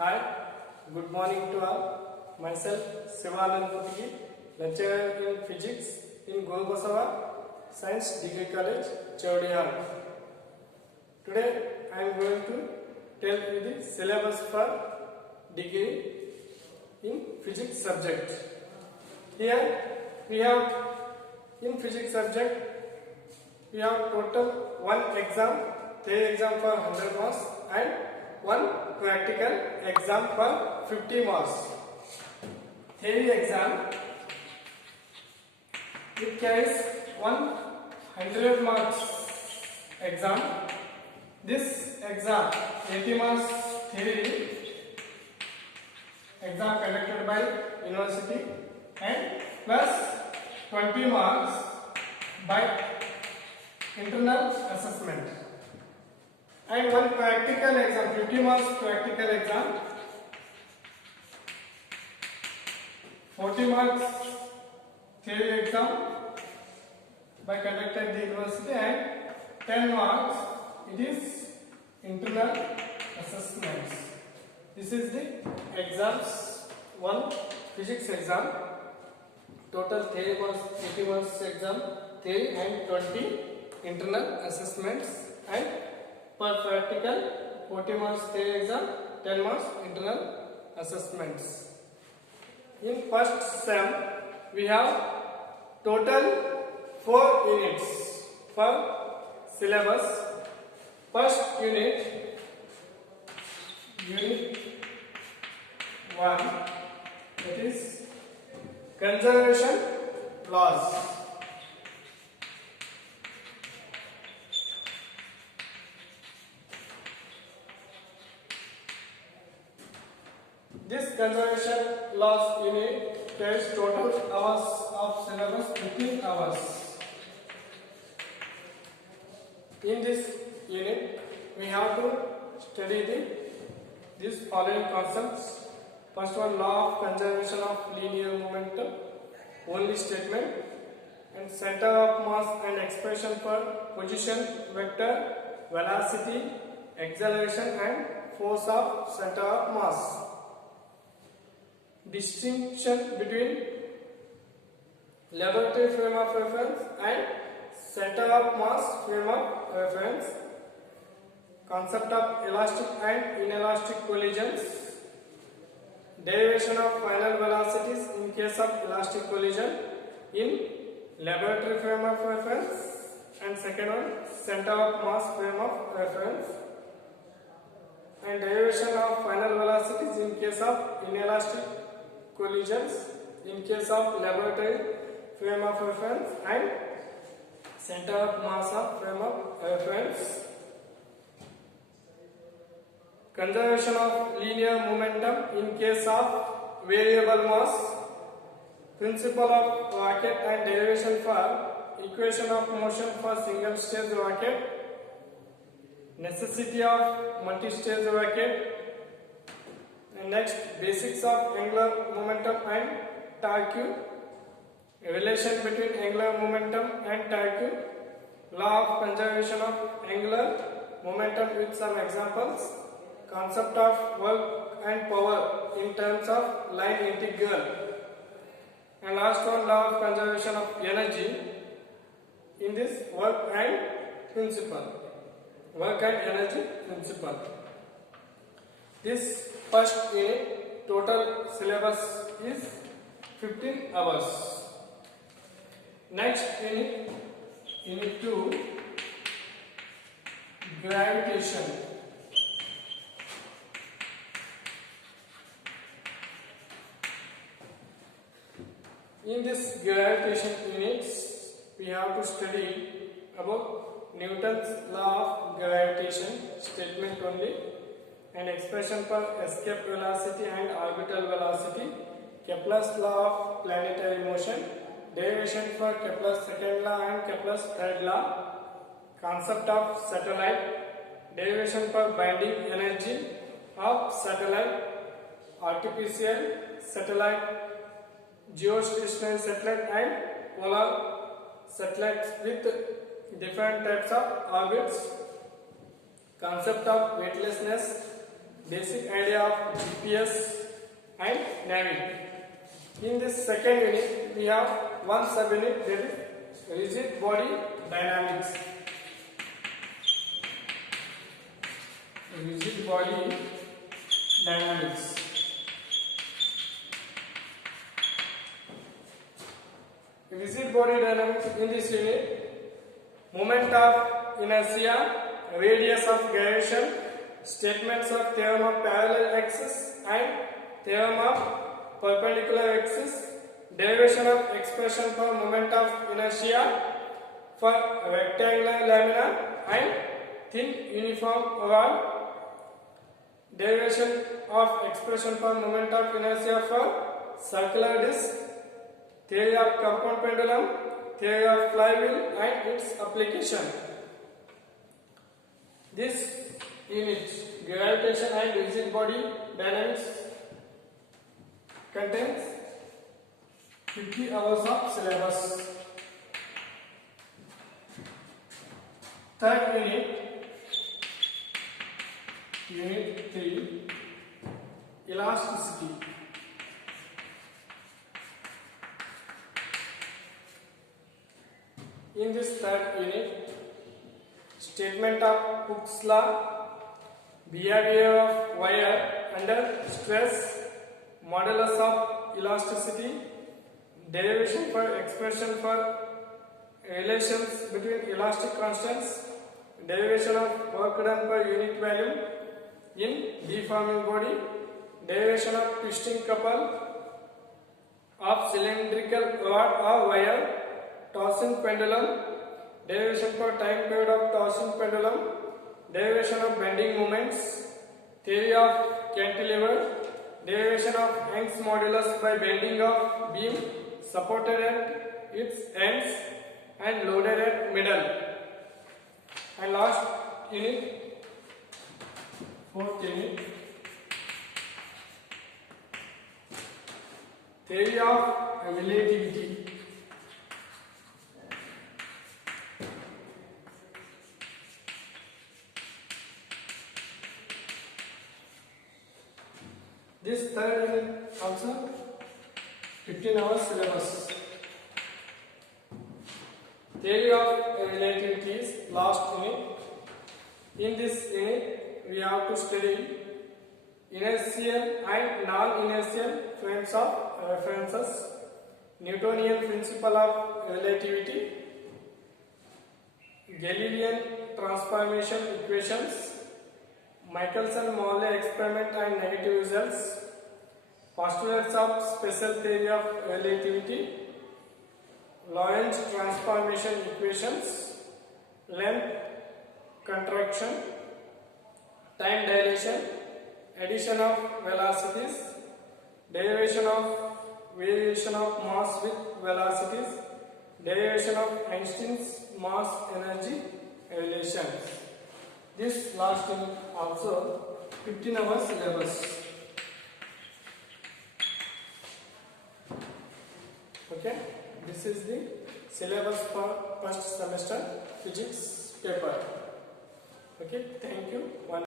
Hi, good morning to all. Myself Sivanand Putigi, lecturer in physics in Golbasava Science Degree College, Chavdiyal. Today I am going to tell you the syllabus for degree in physics subject. Here we have in physics subject we have total one exam, theory exam for 100 marks and one practical exam for 50 marks. Theory exam, it carries 100 marks exam. This exam 80 marks theory exam conducted by university and plus 20 marks by internal assessment. And one practical exam, 50 marks practical exam, 40 marks theory exam by conducted the university and 10 marks it is internal assessments. This is the exams, one physics exam, total theory was 80 marks exam theory and 20 internal assessments, and per practical 40 marks theory exam, 10 marks internal assessments. In first sem we have total 4 units for syllabus. First unit, unit 1, that is conservation laws. This conservation laws unit takes total hours of syllabus 15 hours. In this unit, we have to study these following concepts. First one, law of conservation of linear momentum, only statement, and center of mass and expression for position, vector, velocity, acceleration, and force of center of mass. Distinction between laboratory frame of reference and center of mass frame of reference. Concept of elastic and inelastic collisions. Derivation of final velocities in case of elastic collision in laboratory frame of reference. And second one, center of mass frame of reference. And derivation of final velocities in case of inelastic collisions in case of laboratory frame of reference and center of mass of frame of reference. Conservation of linear momentum in case of variable mass. Principle of rocket and derivation for equation of motion for single stage rocket. Necessity of multi-stage rocket. And next, basics of angular momentum and torque. Relation between angular momentum and torque. Law of conservation of angular momentum with some examples. Concept of work and power in terms of line integral. And last one, law of conservation of energy in this work and principle. Work and energy principle. This first unit total syllabus is 15 hours. Next unit, unit 2, gravitation. In this gravitation units, we have to study about Newton's law of gravitation statement only, and expression for escape velocity and orbital velocity, Kepler's law of planetary motion, derivation for Kepler's second law and Kepler's third law, concept of satellite, derivation for binding energy of satellite, artificial satellite, geostationary satellite and polar satellites with different types of orbits, concept of weightlessness, basic idea of GPS and navigation. In this second unit, we have one subunit, that is rigid body dynamics. Rigid body dynamics. Rigid body dynamics. In this unit, moment of inertia, radius of gyration, statements of theorem of parallel axis and theorem of perpendicular axis, derivation of expression for moment of inertia for rectangular lamina and thin uniform rod, derivation of expression for moment of inertia for circular disc, theory of compound pendulum, theory of flywheel and its application. This unit, gravitation and rigid body dynamics, contains 50 hours of syllabus. Third unit, Unit 3, elasticity. In this third unit, statement of Hooke's law, behavior of wire under stress, modulus of elasticity, derivation for expression for relations between elastic constants, derivation of work done per unit volume in deforming body, derivation of twisting couple of cylindrical rod or wire, tossing pendulum, derivation for time period of tossing pendulum, derivation of bending moments, theory of cantilever, derivation of Young's modulus by bending of beam supported at its ends and loaded at middle. And last unit, fourth unit, theory of relativity. This third unit also 15 hours syllabus. Theory of relativity is last unit. In this unit, we have to study inertial and non-inertial frames of references, Newtonian principle of relativity, Galilean transformation equations, Michelson-Morley experiment and negative results, postulates of special theory of relativity, Lorentz transformation equations, length contraction, time dilation, addition of velocities, derivation of variation of mass with velocities, derivation of Einstein's mass energy relations. This last unit also 15 hours syllabus. Okay, this is the syllabus for first semester physics paper. Okay, thank you.